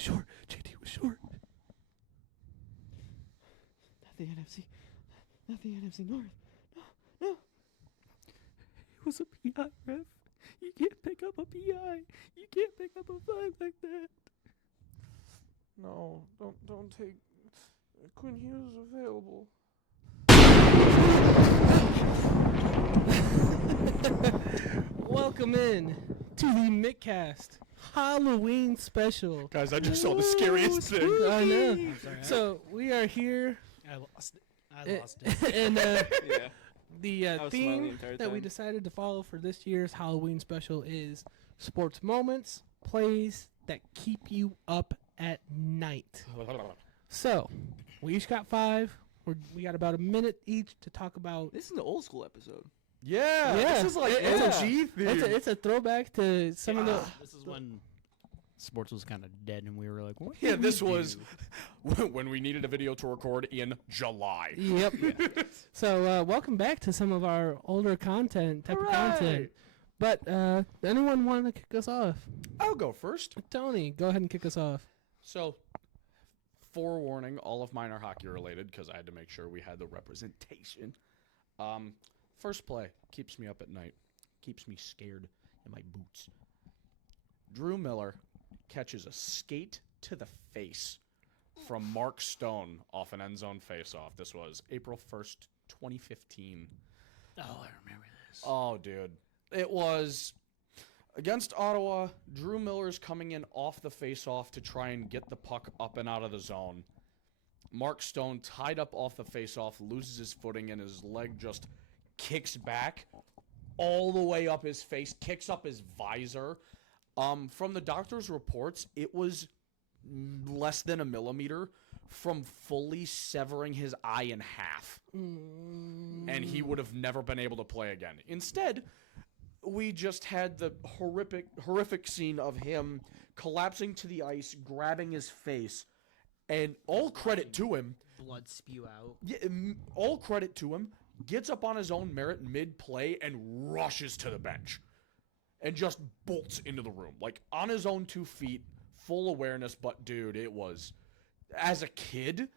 was short. JT was short. Not the NFC. Not the NFC North. No. It was a PI, ref. You can't pick up a PI. You can't pick up a flag like that. No, don't take. Quinn Hughes available. Welcome in to the MittCast Halloween special. Guys, I just saw the scariest thing. I know. I'm sorry, So we are here, I lost it. and Yeah. the I was smiling the theme entire that we time. decided to follow for this year's Halloween special is sports moments, plays that keep you up at night. So we each got 5. We got about a minute each to talk about. This is an old school episode. Yeah, Yeah, this is like it's a- OG theme. It's a throwback to some of the. This is when sports was kind of dead, and we were like, what Yeah, did this we was do? when we needed a video to record in July. Yep. So welcome back to some of our older content type of content. But anyone want to kick us off? I'll go first. Tony, go ahead and kick us off. So, forewarning, all of mine are hockey related because I had to make sure we had the representation. First play keeps me up at night, keeps me scared in my boots. Drew Miller catches a skate to the face from Mark Stone off an end zone faceoff. This was April 1st, 2015. Oh, I remember this. Oh, dude. It was against Ottawa. Drew Miller's coming in off the faceoff to try and get the puck up and out of the zone. Mark Stone tied up off the faceoff, loses his footing, and his leg just kicks back all the way up his face, kicks up his visor. From the doctor's reports, it was less than a millimeter from fully severing his eye in half. And he would have never been able to play again. Instead, we just had the horrific scene of him collapsing to the ice, grabbing his face, and all credit to him. Blood spew out. Yeah, all credit to him. Gets up on his own merit mid-play and rushes to the bench. And just bolts into the room. Like, on his own 2 feet, full awareness. But, dude, it was... As a kid,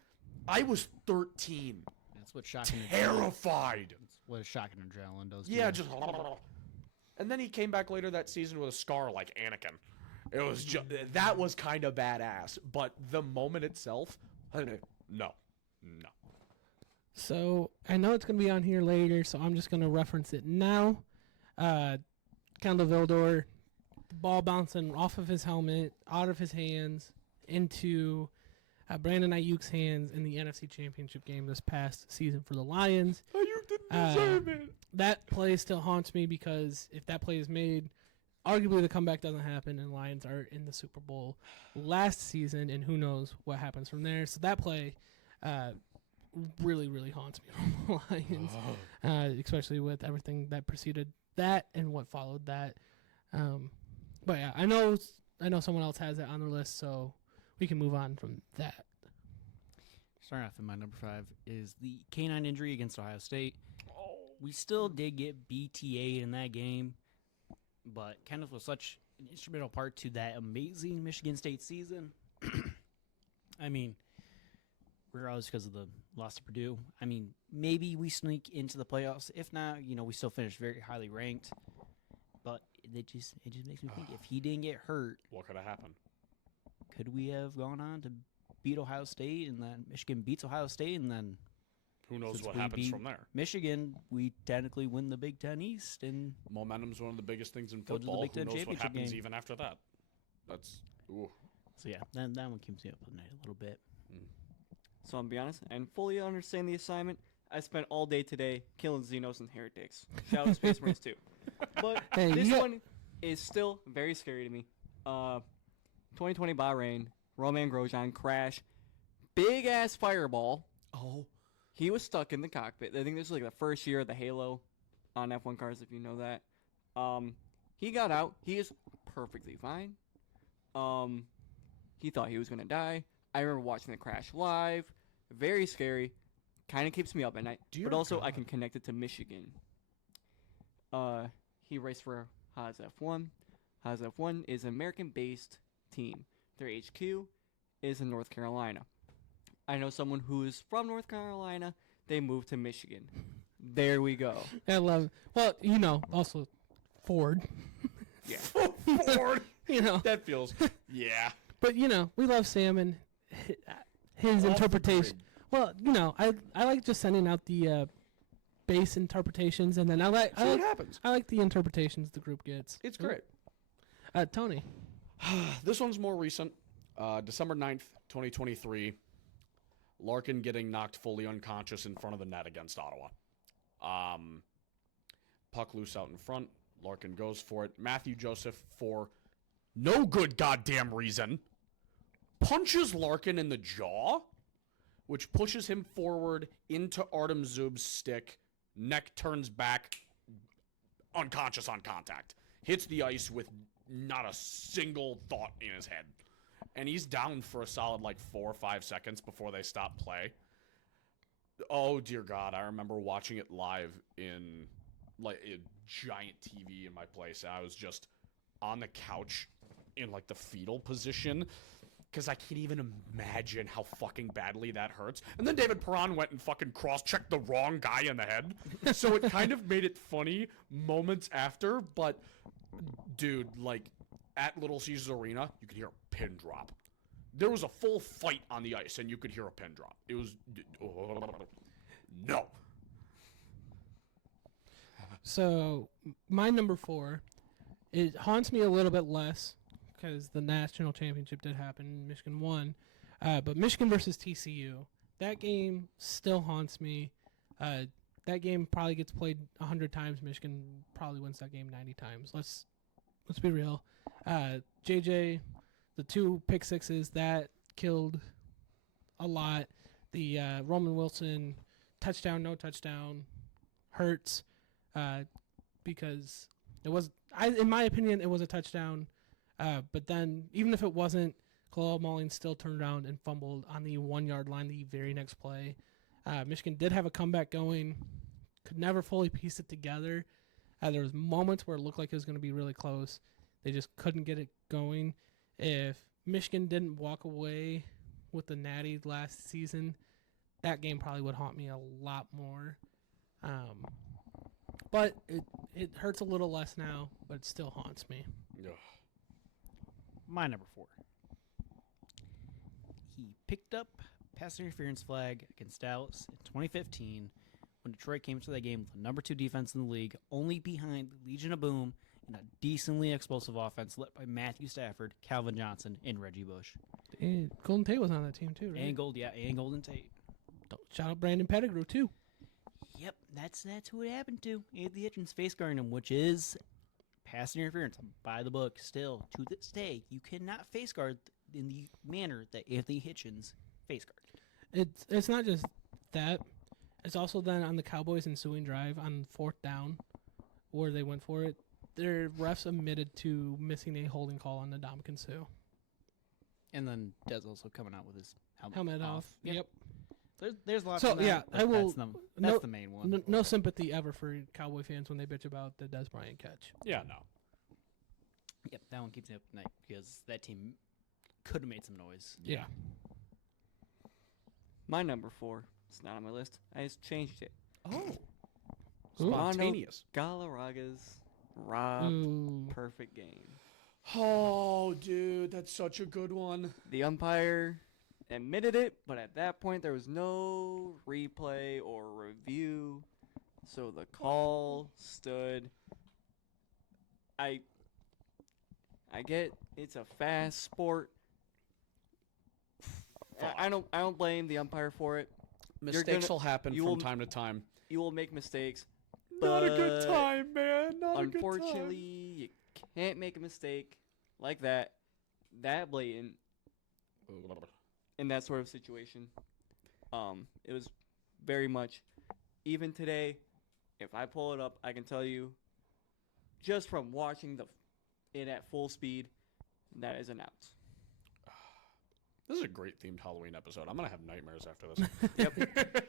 I was 13. That's what shocking. Terrified. That's what a shocking adrenaline does. Yeah, to you. just... And then he came back later that season with a scar like Anakin. It was just... That was kind of badass. But the moment itself... No. So I know it's going to be on here later, so I'm just going to reference it now. Kendall Vildor, the ball bouncing off of his helmet, out of his hands, into Brandon Ayuk's hands in the NFC Championship game this past season for the Lions. Ayuk didn't deserve it. That play still haunts me because if that play is made, arguably the comeback doesn't happen and Lions are in the Super Bowl last season, and who knows what happens from there. So that play really, really haunts me from the Lions, especially with everything that preceded that and what followed that. But yeah, I know someone else has it on their list, so we can move on from that. Starting off in my number 5 is the canine injury against Ohio State. We still did get BTA'd in that game, but Kenneth was such an instrumental part to that amazing Michigan State season. I mean, regardless because of the loss to Purdue, I mean, maybe we sneak into the playoffs. If not, we still finish very highly ranked. But it just makes me think, if he didn't get hurt, What could have happened? could we have gone on to beat Ohio State, and then Michigan beats Ohio State, and then Who knows since what we happens beat from there? Michigan, we technically win the Big Ten East, and Momentum's one of the biggest things in Go to the football. Big Who Ten knows what championship happens game. even after that? That's... Ooh. so yeah, that one keeps me up at night a little bit. So I'm be honest, and fully understand the assignment. I spent all day today killing Xenos and heretics. Shout out to Space Marines too. But Hey, this you got- one is still very scary to me. 2020 Bahrain, Roman Grosjean crash, big ass fireball. Oh. He was stuck in the cockpit. I think this was like the first year of the Halo on F1 cars, if you know that. He got out. He is perfectly fine. He thought he was gonna die. I remember watching the crash live. Very scary. Kind of keeps me up at night. Dear But also, I God. can connect it to Michigan. He raced for Haas F1. Haas F1 is an American-based team. Their HQ is in North Carolina. I know someone who is from North Carolina. They moved to Michigan. There we go. I love. Well, also Ford. Yeah. Ford. That feels. Yeah. But we love Sam and his Off the interpretation. grid. Well, I like just sending out the base interpretations, and then I See what happens. like the interpretations the group gets. It's great. Tony. This one's more recent. December 9th, 2023. Larkin getting knocked fully unconscious in front of the net against Ottawa. Puck loose out in front. Larkin goes for it. Matthew Joseph, for no good goddamn reason, punches Larkin in the jaw, which pushes him forward into Artem Zub's stick. Neck turns back, unconscious on contact. Hits the ice with not a single thought in his head. And he's down for a solid 4 or 5 seconds before they stop play. Oh, dear God. I remember watching it live in a giant TV in my place. I was just on the couch in the fetal position because I can't even imagine how fucking badly that hurts. And then David Perron went and fucking cross-checked the wrong guy in the head. So it kind of made it funny moments after. But, dude, at Little Caesars Arena, you could hear a pin drop. There was a full fight on the ice, and you could hear a pin drop. It was... no. So, my number 4, it haunts me a little bit less because the national championship did happen. Michigan won. But Michigan versus TCU, that game still haunts me. That game probably gets played 100 times. Michigan probably wins that game 90 times. Let's be real. JJ, the 2 pick sixes, that killed a lot. The Roman Wilson touchdown, no touchdown, hurts because it was, in my opinion, it was a touchdown. But then, even if it wasn't, Khalil Mulling still turned around and fumbled on the 1-yard line the very next play. Michigan did have a comeback going, could never fully piece it together. There was moments where it looked like it was going to be really close. They just couldn't get it going. If Michigan didn't walk away with the Natty last season, that game probably would haunt me a lot more. But it hurts a little less now, but it still haunts me. Ugh. My number 4. He picked up pass interference flag against Dallas in 2015 when Detroit came to that game with the number 2 defense in the league, only behind the Legion of Boom and a decently explosive offense led by Matthew Stafford, Calvin Johnson, and Reggie Bush. And Golden Tate was on that team too, right? And Golden Tate. Shout out Brandon Pettigrew too. Yep, that's who it happened to. Anthony Hitchens face guarding him, which is pass interference by the book. Still, to this day, you cannot face guard in the manner that Anthony Hitchens face guard. It's not just that. It's also then on the Cowboys ensuing drive on 4th down where they went for it. Their refs admitted to missing a holding call on Ndamukong Suh. And then Dez also coming out with his Helmet off. Yep. There's lots So, of that, yeah, but I will- that's the main one. No sympathy ever for Cowboy fans when they bitch about the Dez Bryant catch. Yeah, no. Yep, that one keeps me up at night because that team could have made some noise. Yeah. My number 4. It's not on my list. I just changed it. Oh. Ooh. Spontaneous. Galarraga's robbed Ooh. perfect game. Oh, dude, that's such a good one. The umpire admitted it, but at that point there was no replay or review, so the call stood. I get it's a fast sport. I don't blame the umpire for it. Mistakes will happen you from will- time to time. You will make mistakes. Not a good but time, man. Not a good Unfortunately, you can't make a mistake like that blatant time. in that sort of situation. It was very much, even today, if I pull it up, I can tell you, just from watching it at full speed, that is an out. This is a great themed Halloween episode. I'm gonna have nightmares after this. Yep.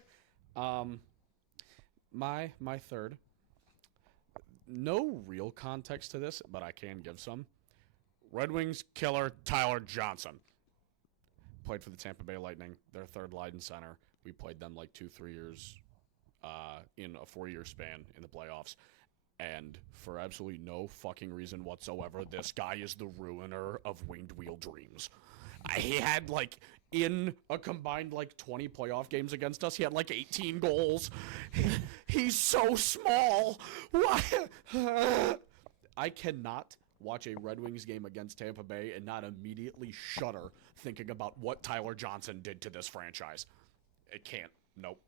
My third. No real context to this, but I can give some. Red Wings killer Tyler Johnson. Played for the Tampa Bay Lightning, their third line center. We played them like 2-3 years in a 4-year span in the playoffs. And for absolutely no fucking reason whatsoever, this guy is the ruiner of winged wheel dreams. He had like in a combined like 20 playoff games against us, he had like 18 goals. He's so small. Why? I cannot watch a Red Wings game against Tampa Bay and not immediately shudder thinking about what Tyler Johnson did to this franchise. It can't. Nope.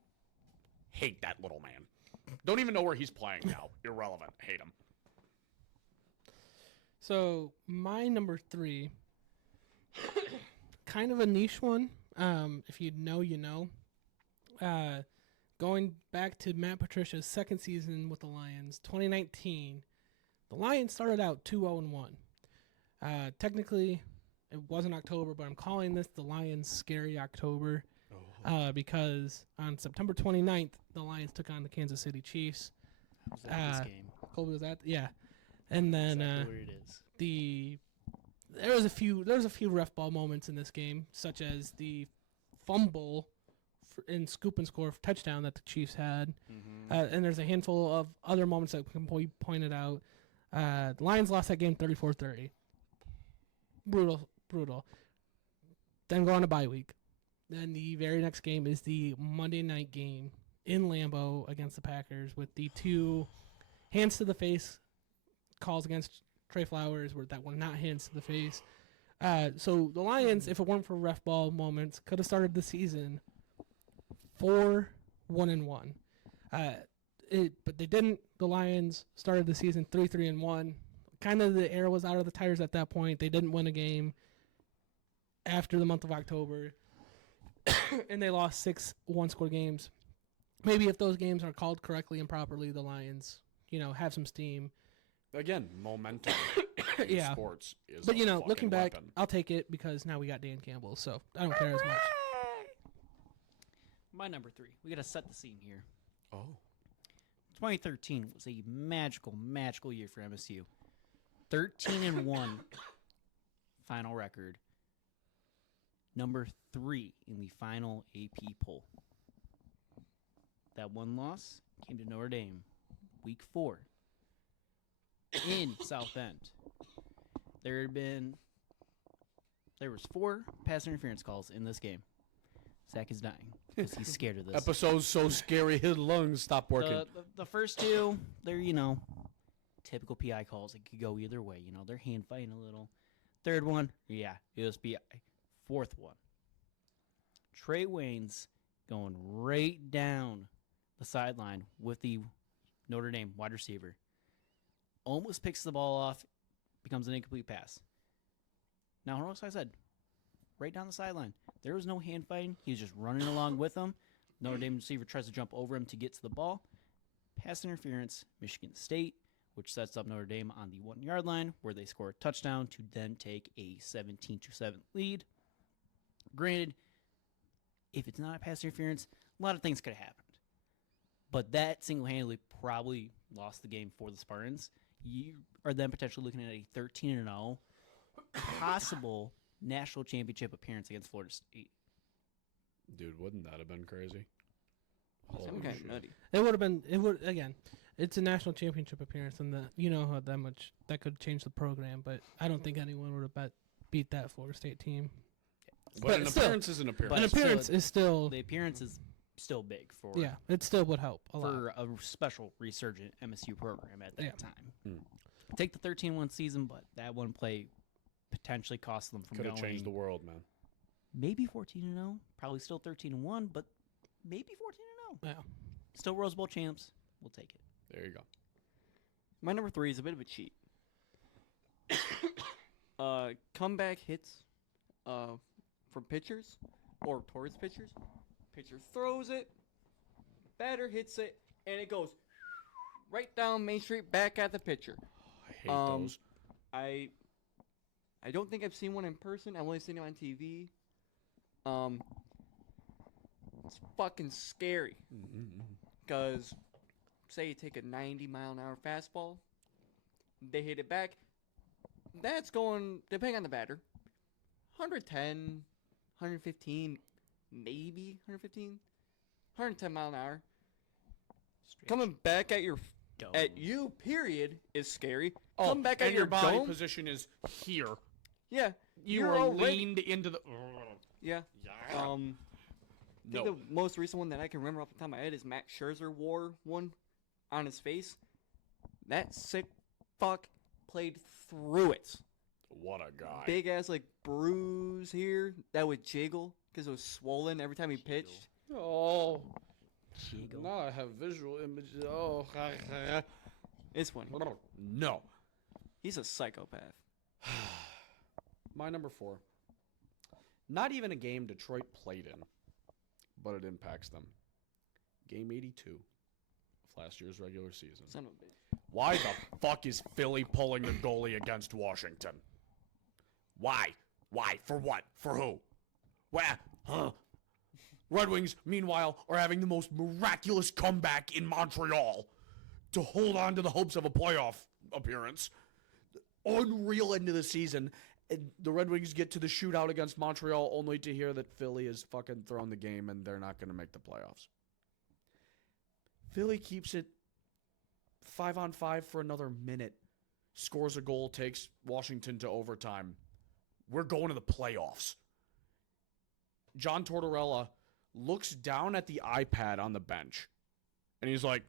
Hate that little man. Don't even know where he's playing now. Irrelevant. Hate him. So my number 3, kind of a niche one. If you know, you know. Going back to Matt Patricia's second season with the Lions, 2019, the Lions started out 2-0-1. Technically, it wasn't October, but I'm calling this the Lions' scary October. Because on September 29th, the Lions took on the Kansas City Chiefs. Was that this game? Colby, was that? Yeah. And then Exactly where it is. there was a few ref ball moments in this game, such as the fumble in scoop and score touchdown that the Chiefs had. And there's a handful of other moments that can be pointed out. The Lions lost that game 34-30. Brutal. Then go on a bye week. Then the very next game is the Monday night game in Lambeau against the Packers with the 2 hands to the face calls against Trey Flowers that were not hands to the face. So the Lions, if it weren't for ref ball moments, could have started the season 4-1-1. But they didn't. The Lions started the season 3-3-1. Kind of the air was out of the tires at that point. They didn't win a game after the month of October. And they lost 6 one-score games. Maybe if those games are called correctly and properly, the Lions, have some steam. Again, momentum in Yeah. sports is But, a looking fucking back, weapon. I'll take it because now we got Dan Campbell, so I don't care as much. My number 3. We got to set the scene here. Oh. 2013 was a magical year for MSU. 13-1 final record. Number 3 in the final AP poll. That one loss came to Notre Dame, week 4, in South End. There was 4 pass interference calls in this game. Zach is dying because he's scared of this. Episode's so scary his lungs stop working. The first 2, they're, typical PI calls. It could go either way. They're hand fighting a little. Third one, yeah, it was PI. Fourth one, Trey Wayne's going right down the sideline with the Notre Dame wide receiver. Almost picks the ball off, becomes an incomplete pass. Now, notice I said, right down the sideline. There was no hand fighting. He was just running along with him. Notre Dame receiver tries to jump over him to get to the ball. Pass interference, Michigan State, which sets up Notre Dame on the 1-yard line, where they score a touchdown to then take a 17-7 lead. Granted, if it's not a pass interference, a lot of things could have happened. But that single-handedly probably lost the game for the Spartans. You are then potentially looking at a 13-0 possible national championship appearance against Florida State. Dude, wouldn't that have been crazy? Some Holy kind shit. of nutty. Again, it's a national championship appearance, and how that much that could change the program, but I don't think anyone would have beat that Florida State team. But an still- appearance is an appearance. But An still, appearance is still, The appearance is still big for it still would help a lot. for a special resurgent MSU program at that Yeah. time. Hmm. Take the 13-1 season, but that one play potentially cost them from Could have going changed the world, man. maybe 14-0, probably still 13-1, but maybe 14-0. Yeah. Still Rose Bowl champs. We'll take it. There you go. My number 3 is a bit of a cheat. Comeback hits from pitchers or towards pitchers. Pitcher throws it, batter hits it, and it goes right down Main Street back at the pitcher. I hate those. I don't think I've seen one in person. I've only seen it on TV. It's fucking scary. Because, say you take a 90-mile-an-hour fastball, they hit it back. that's going, depending on the batter, 110, 115, maybe 115, 110 mile an hour. Coming back at your Dome. at you, period, is scary. Oh, Come back and at your your body dome. position is here. Yeah, You you're are already- leaned into the. Yeah. I think No. the most recent one that I can remember off the top of my head is Matt Scherzer wore one on his face. That sick fuck played through it. What a guy. Big ass like bruise here that would jiggle because it was swollen every time he pitched. Oh. Jiggle. Now I have visual images. Oh. It's funny. No. He's a psychopath. My number 4. Not even a game Detroit played in, but it impacts them. Game 82 of last year's regular season. Son of a bitch. Why the fuck is Philly pulling the goalie against Washington? Why? Why? For what? For who? Where? Huh? Red Wings, meanwhile, are having the most miraculous comeback in Montreal to hold on to the hopes of a playoff appearance. Unreal end of the season. And the Red Wings get to the shootout against Montreal only to hear that Philly has fucking thrown the game and they're not going to make the playoffs. Philly keeps it 5-on-5 for another minute. Scores a goal, takes Washington to overtime. We're going to the playoffs. John Tortorella looks down at the iPad on the bench. And he's like,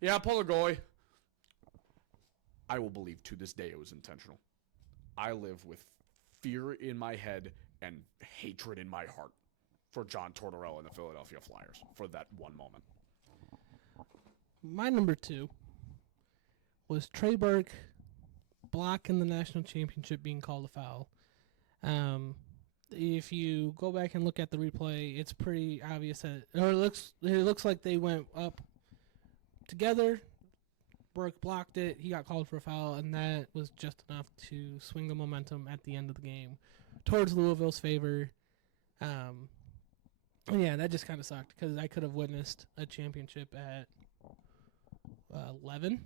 yeah, pull the goalie. I will believe to this day it was intentional. I live with fear in my head and hatred in my heart for John Tortorella and the Philadelphia Flyers for that one moment. My number 2 was Trey Burke blocking the national championship being called a foul. If you go back and look at the replay, it's pretty obvious that it looks like they went up together. Burke blocked it. He got called for a foul, and that was just enough to swing the momentum at the end of the game towards Louisville's favor. And yeah, that just kind of sucked because I could have witnessed a championship at 11.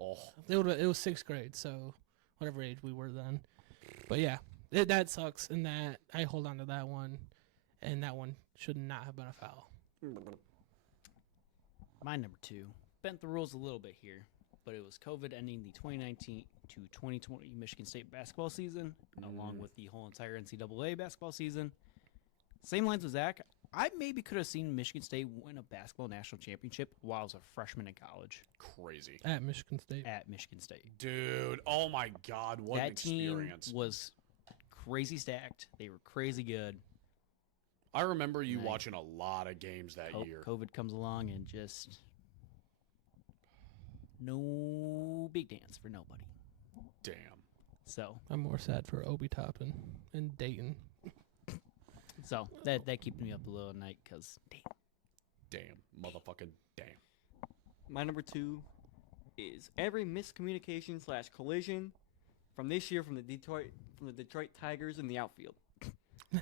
Oh, It was 6th grade, so whatever age we were then. But yeah, that sucks, and that I hold on to that one, and that one should not have been a foul. My number 2 bent the rules a little bit here, but it was COVID ending the 2019 to 2020 Michigan State basketball season, along with the whole entire NCAA basketball season. Same lines with Zach. I maybe could have seen Michigan State win a basketball national championship while I was a freshman in college crazy. At Michigan State. at Michigan State. Dude, oh my God, what an That team experience. was crazy stacked. They were crazy good. I remember you Nice. watching a lot of games that year. COVID comes along and just no big dance for nobody. Damn. So I'm more sad for Obi Toppin and Dayton. that keeps me up a little at night because Damn. Motherfucking damn. My number 2 is every miscommunication / collision from this year from the Detroit Tigers in the outfield.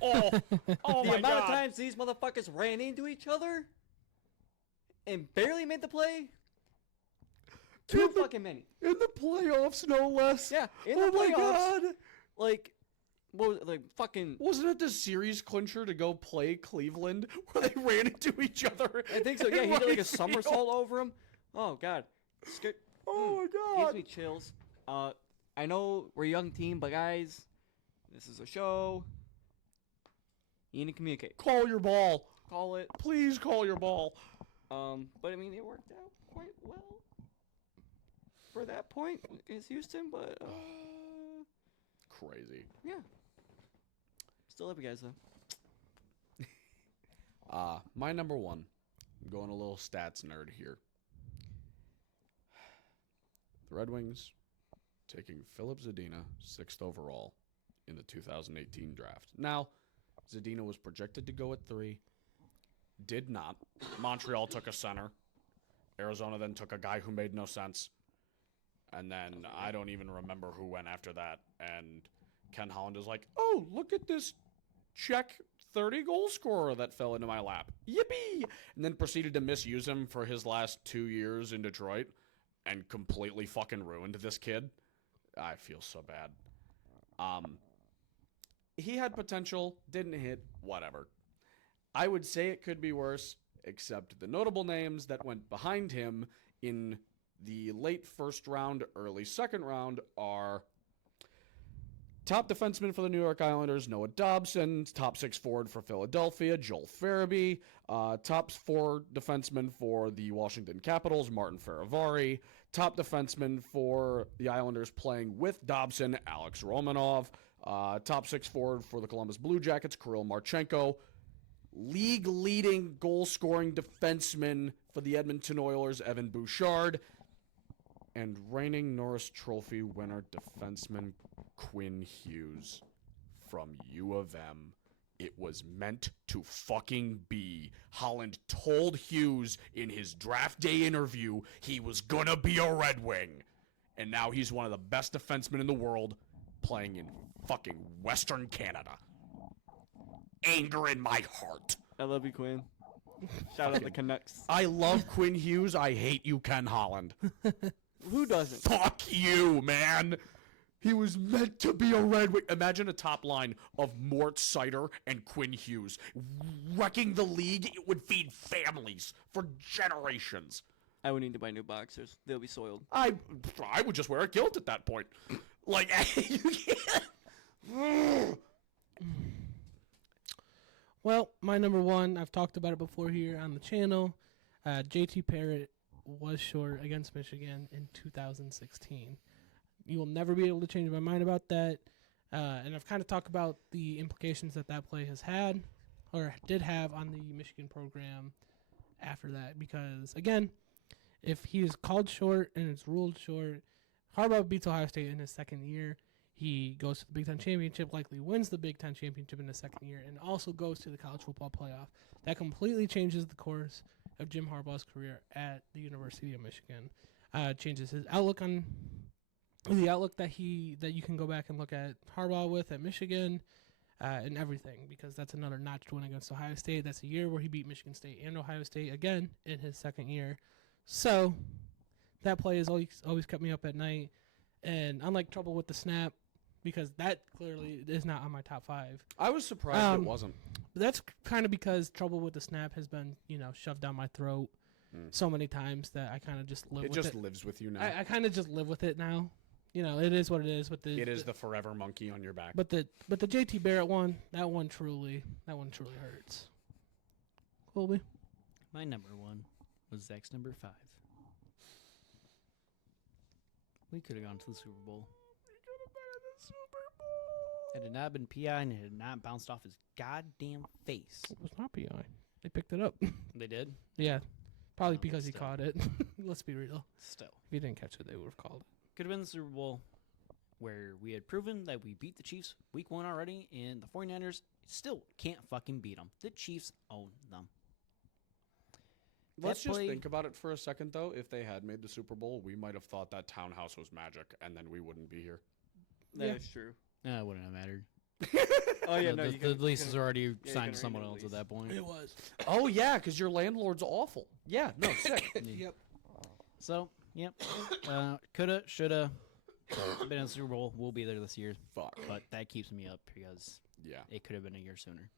Oh, oh The my amount of God. times these motherfuckers ran into each other and barely made the play. Too fucking many. In the playoffs, no less. Yeah, in Oh the my playoffs. God. Like, what was it, like fucking? Wasn't it the series clincher to go play Cleveland where they ran into each other? I think so. in Yeah, he did like right a field? somersault over him. Oh God, Oh my gives God. me chills. I know we're a young team, but guys, this is a show. You need to communicate. Call your ball. Call it. Please call your ball. But I mean, it worked out quite well for that point against Houston. But Crazy. yeah, still love you guys though. My number 1. I'm going a little stats nerd here. The Red Wings taking Philip Zadina 6th overall in the 2018 draft. Now, Zadina was projected to go at 3. Did not. Montreal took a center. Arizona then took a guy who made no sense. And then I don't even remember who went after that. And Ken Holland is like, oh, look at this Czech 30-goal scorer that fell into my lap. Yippee! And then proceeded to misuse him for his last 2 years in Detroit and completely fucking ruined this kid. I feel so bad. He had potential, didn't hit, whatever. I would say it could be worse, except the notable names that went behind him in the late first round, early second round are top defenseman for the New York Islanders, Noah Dobson. Top 6 forward for Philadelphia, Joel Farabee. Top 4 defenseman for the Washington Capitals, Martin Faravari. Top defenseman for the Islanders playing with Dobson, Alex Romanov. Top 6 forward for the Columbus Blue Jackets, Kirill Marchenko. League-leading goal-scoring defenseman for the Edmonton Oilers, Evan Bouchard. And reigning Norris Trophy winner defenseman Quinn Hughes from U of M. It was meant to fucking be. Holland told Hughes in his draft day interview he was gonna be a Red Wing. And now he's one of the best defensemen in the world playing in fucking Western Canada. Anger in my heart. I love you, Quinn. Shout out the Canucks. I love Quinn Hughes. I hate you, Ken Holland. Who doesn't? Fuck you, man. He was meant to be a Red Wing. Imagine a top line of Mort Seider and Quinn Hughes. Wrecking the league, it would feed families for generations. I would need to buy new boxers. They'll be soiled. I would just wear a kilt at that point. Like, you can't. Well, my number one, I've talked about it before here on the channel. JT Parrott was short against Michigan in 2016. You will never be able to change my mind about that. And I've kind of talked about the implications that that play has had or did have on the Michigan program after that. Because, again, if he is called short and it's ruled short, Harbaugh beats Ohio State in his second year. He goes to the Big Ten Championship, likely wins the Big Ten Championship in his second year, and also goes to the college football playoff. That completely changes the course of Jim Harbaugh's career at the University of Michigan. Changes his outlook on the outlook that you can go back and look at Harbaugh with at Michigan and everything, because that's another notch to win against Ohio State. That's a year where he beat Michigan State and Ohio State again in his second year. So that play has always kept me up at night. And unlike trouble with the snap, because that clearly is not on my top 5. I was surprised it wasn't. But that's kind of because trouble with the snap has been, shoved down my throat so many times that I kind of just live with it. It just lives with you now. I kind of just live with it now. It is what it is. It is the forever monkey on your back. But the JT Barrett one, that one truly hurts. Colby? My number 1 was Zach's number 5. We could have gone to the Super Bowl. It had not been PI and it had not bounced off his goddamn face. It was not PI. They picked it up. They did? Yeah. Probably No, because he still. caught it. Let's be real. Still. If he didn't catch it, they would have called it. Could have been the Super Bowl where we had proven that we beat the Chiefs week 1 already, and the 49ers still can't fucking beat them. The Chiefs own them. Let's That just play- think about it for a second, though. If they had made the Super Bowl, we might have thought that townhouse was magic, and then we wouldn't be here. That is true. It wouldn't have mattered. Oh, yeah, The leases are already you signed to couldn't someone renew else the at that point. It was. Oh, yeah, because your landlord's awful. Yeah, no, sick. Yep. So, yep. Coulda, shoulda been in the Super Bowl. We'll be there this year. Fuck. But that keeps me up because Yeah. it could have been a year sooner.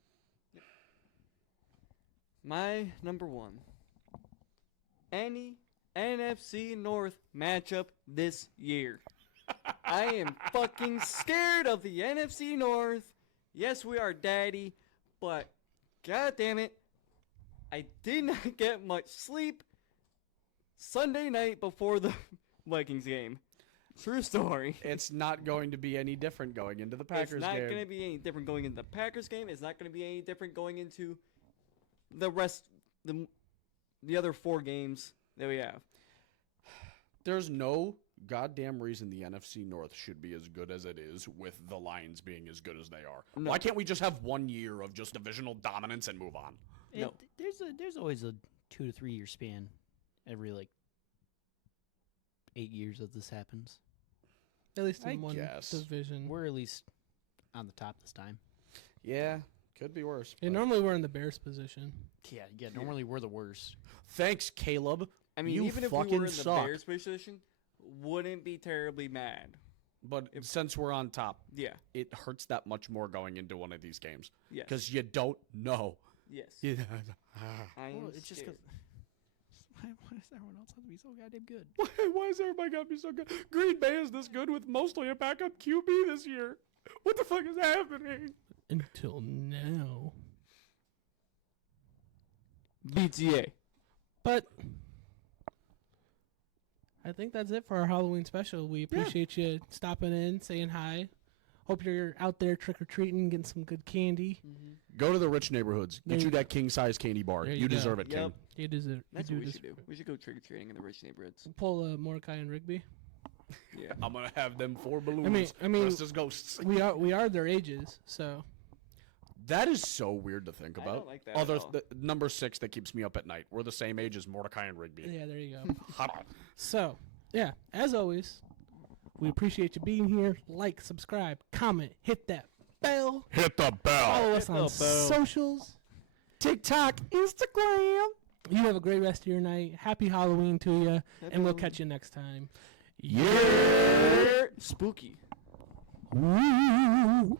My number 1. Any NFC North matchup this year. I am fucking scared of the NFC North. Yes, we are daddy, but god damn it, I did not get much sleep Sunday night before the Vikings game. True story. It's not going to be any different going into the Packers It's not game. going to be any different going into the Packers game. It's not going to be any different going into the rest, the other 4 games that we have. There's no goddamn reason the NFC North should be as good as it is with the Lions being as good as they are. No. Why can't we just have 1 year of just divisional dominance and move on? No. There's always a 2 to 3 year span every 8 years that this happens. At least in I one guess. division. We're at least on the top this time. Yeah, could be worse. Yeah, but- normally we're in the Bears position. Yeah. Normally we're the worst. Thanks, Caleb. I mean, You even if we fucking were in the suck. Bears position, wouldn't be terribly mad. But since we're on top, Yeah. it hurts that much more going into one of these games Yes. because you don't know. Yes. Yeah. I am Well, it's just scared. why does everyone else have to be so goddamn good? Why is everybody got to be so good? Green Bay is this good with mostly a backup QB this year. What the fuck is happening? Until now. BTA. But I think that's it for our Halloween special. We appreciate you stopping in, saying hi. Hope you're out there trick-or-treating, getting some good candy. Go to the rich neighborhoods. Get There you you that king-size candy bar. There You you go. deserve it, King. Yep. You deserve. That's you what we do should do. We should go trick-or-treating in the rich neighborhoods. Pull a Mordecai and Rigby. Yeah. I'm gonna have them 4 balloons. I mean, dressed as ghosts. we are their ages, so That is so weird to think I about. don't like that at all. The number 6 that keeps me up at night. We're the same age as Mordecai and Rigby. yeah, there you go. Hot. So, yeah, as always, we appreciate you being here. Like, subscribe, comment, hit that bell. Hit the bell. Follow us Hit on the bell. socials. TikTok, Instagram. You have a great rest of your night. Happy Halloween to you, and we'll Halloween. catch you next time. Yeah. Spooky. Woo.